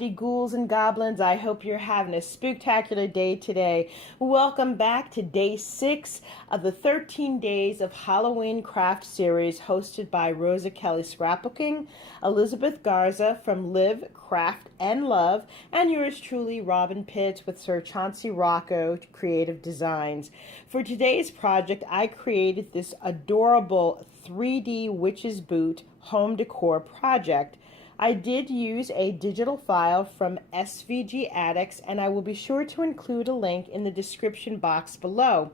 crafty ghouls and goblins. I hope you're having a spooktacular day today. Welcome back to day 6 of the 13 days of Halloween craft series hosted by Rosa Kelly Scrapbooking, Elizabeth Garza from Live, Craft, and Love, and yours truly, Robyn Pitts with Sir Chauncey Rocco Creative Designs. For today's project, I created this adorable 3D witch's boot home decor project. I did use a digital file from SVG Addicts, and I will be sure to include a link in the description box below.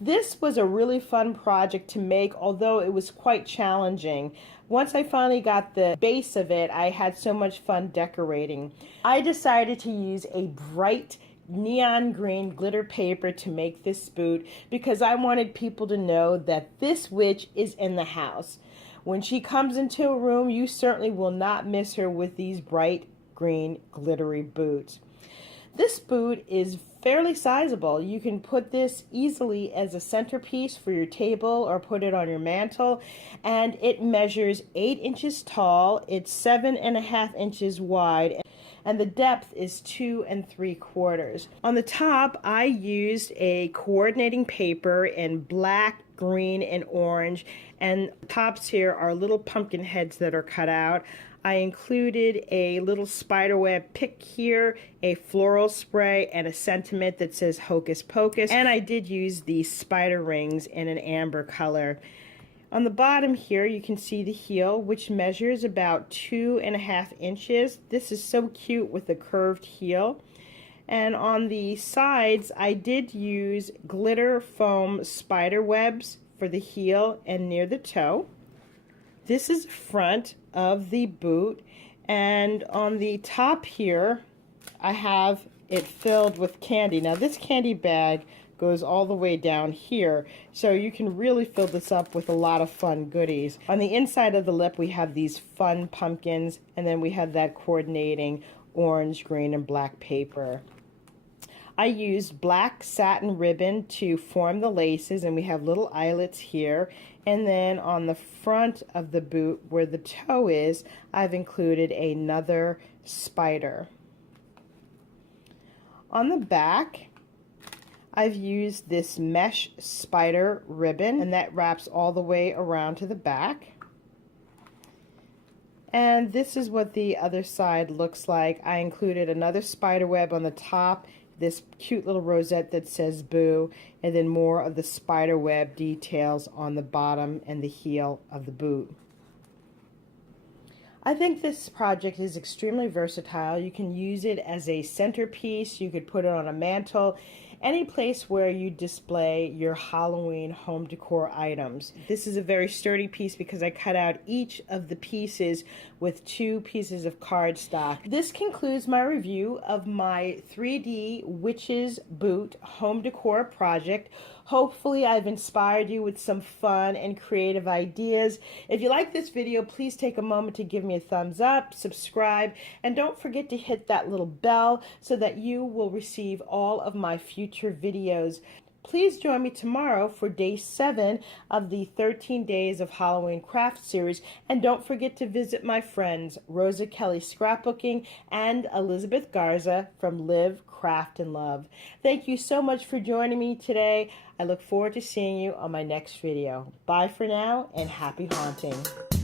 This was a really fun project to make, although it was quite challenging. Once I finally got the base of it, I had so much fun decorating. I decided to use a bright neon green glitter paper to make this boot because I wanted people to know that this witch is in the house. When she comes into a room, you certainly will not miss her with these bright green glittery boots. This boot is fairly sizable. You can put this easily as a centerpiece for your table or put it on your mantle, and it measures 8 inches tall, it's 7.5 inches wide, and the depth is 2 3/4. On the top, I used a coordinating paper in black, green, and orange, and tops here are little pumpkin heads that are cut out. I included a little spiderweb pick here, a floral spray, and a sentiment that says Hocus Pocus, and I did use the spider rings in an amber color. On the bottom here, you can see the heel, which measures about 2.5 inches. This is so cute with the curved heel. And on the sides, I did use glitter foam spider webs for the heel and near the toe. This is the front of the boot, and on the top here, I have it filled with candy. Now this candy bag goes all the way down here, so you can really fill this up with a lot of fun goodies. On the inside of the lip, we have these fun pumpkins, and then we have that coordinating orange, green, and black paper. I used black satin ribbon to form the laces, and we have little eyelets here. And then on the front of the boot, where the toe is, I've included another spider. On the back, I've used this mesh spider ribbon, and that wraps all the way around to the back. And this is what the other side looks like. I included another spider web on the top, this cute little rosette that says Boo, and then more of the spider web details on the bottom and the heel of the boot. I think this project is extremely versatile. You can use it as a centerpiece, you could put it on a mantle, any place where you display your Halloween home decor items. This is a very sturdy piece because I cut out each of the pieces with 2 pieces of cardstock. This concludes my review of my 3D Witch's Boot home decor project. Hopefully I've inspired you with some fun and creative ideas. If you like this video, please take a moment to give me a thumbs up, subscribe, and don't forget to hit that little bell so that you will receive all of my future videos. Please join me tomorrow for day 7 of the 13 days of Halloween craft series, and don't forget to visit my friends Rosa Kelly Scrapbooking and Elizabeth Garza from Live, Craft, and Love. Thank you so much for joining me today. I look forward to seeing you on my next video. Bye for now, and happy haunting.